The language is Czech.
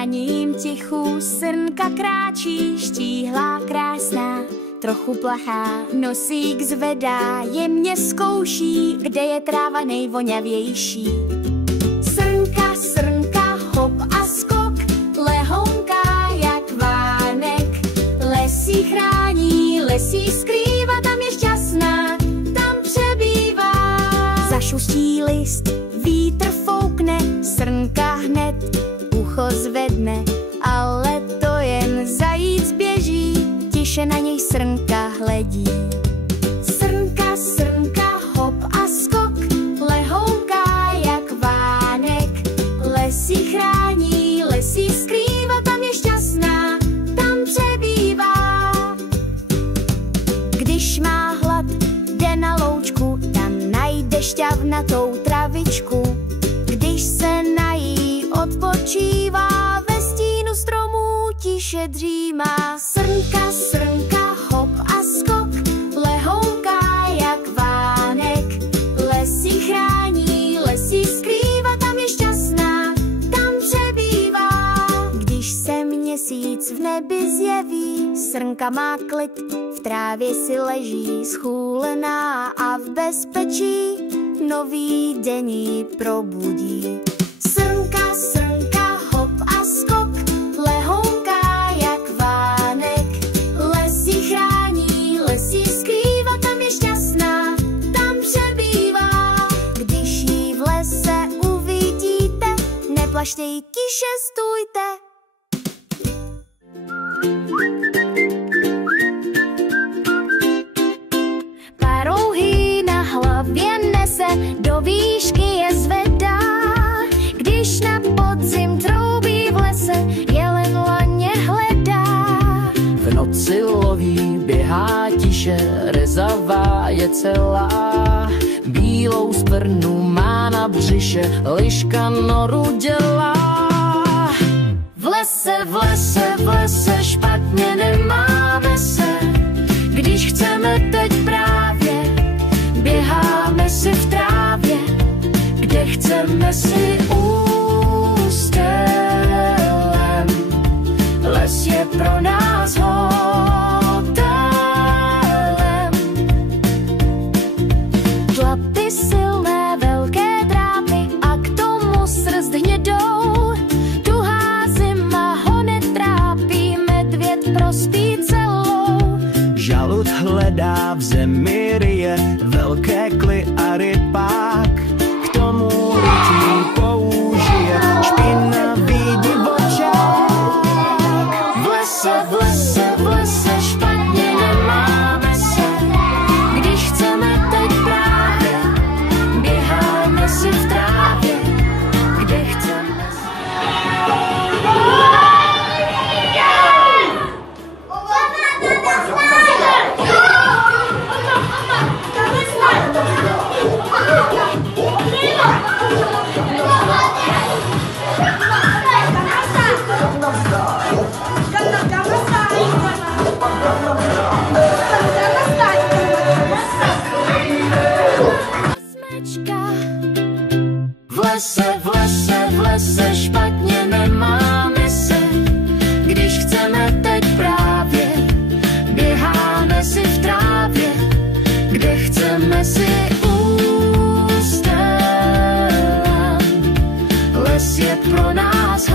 ranním tichu srnka kráčí, štíhlá, krásná, trochu plachá, nosík zvedá, jemně zkouší, kde je tráva nejvoňavější. Srnka, srnka, hop a skok, lehonká jak vánek, lesí chrání, lesí skrývá, tam je šťastná, tam přebývá. Zašustí list, vítr foukne, srnka hned ucho zvedne, ale to jen zajíc běží, tiše na něj srnka hledí. Srnka, srnka, hop a skok, lehonká jak vánek, lesí chrání, lesí skrývá, tam je šťastná, tam přebývá. Když má hlad, jde na loučku, tam najde šťavnatou travičku. Když se nají, odpočívá, ve stínu stromů tiše dřímá. Srnka, srnka, hop a skok, lehonká jak vánek, lesí chrání, lesí skrývá, tam je šťastná, tam přebývá. Když se měsíc v nebi zjeví, srnka má klid, v trávě si leží schůlená a v bezpečí nový den ji probudí. Srnka, srnka, hop a skok, lehonká jak vánek, lesí chrání, lesí skrývá, tam je šťastná, tam přebývá. Když ji v lese uvidíte, neplašte ji, tiše stůjte. Parouhy na hlavě nese, do výšky je zvedá. Když na podzim troubí v lese, jelen laně hledá. V noci loví, běhá tiše, rezavá je celá. Bílou skvrnu má na břiše, liška noru dělá. V lese, v lese, v lese špatně nemáme se, když chceme teď právě, běháme si v trávě, kde chceme si ústelem. Les je pro nás hotelem. Tlapy silné, velké drápy a k tomu srst hnědou. Tuhá zima ho netrápí, medvěd prospí celou. Žalud hledá v zemi ryje, velké kly a rybák. K tomu rytí použije špinavý divočák. V lese, v lese, v lese špatně nemáme se, když chceme teď právě, běháme si v trávě, kde chceme si. V lese, v lese, v lese špatně nemáme se, když chceme teď právě, běháme si v trávě, kde chceme si ústelem. Les je pro nás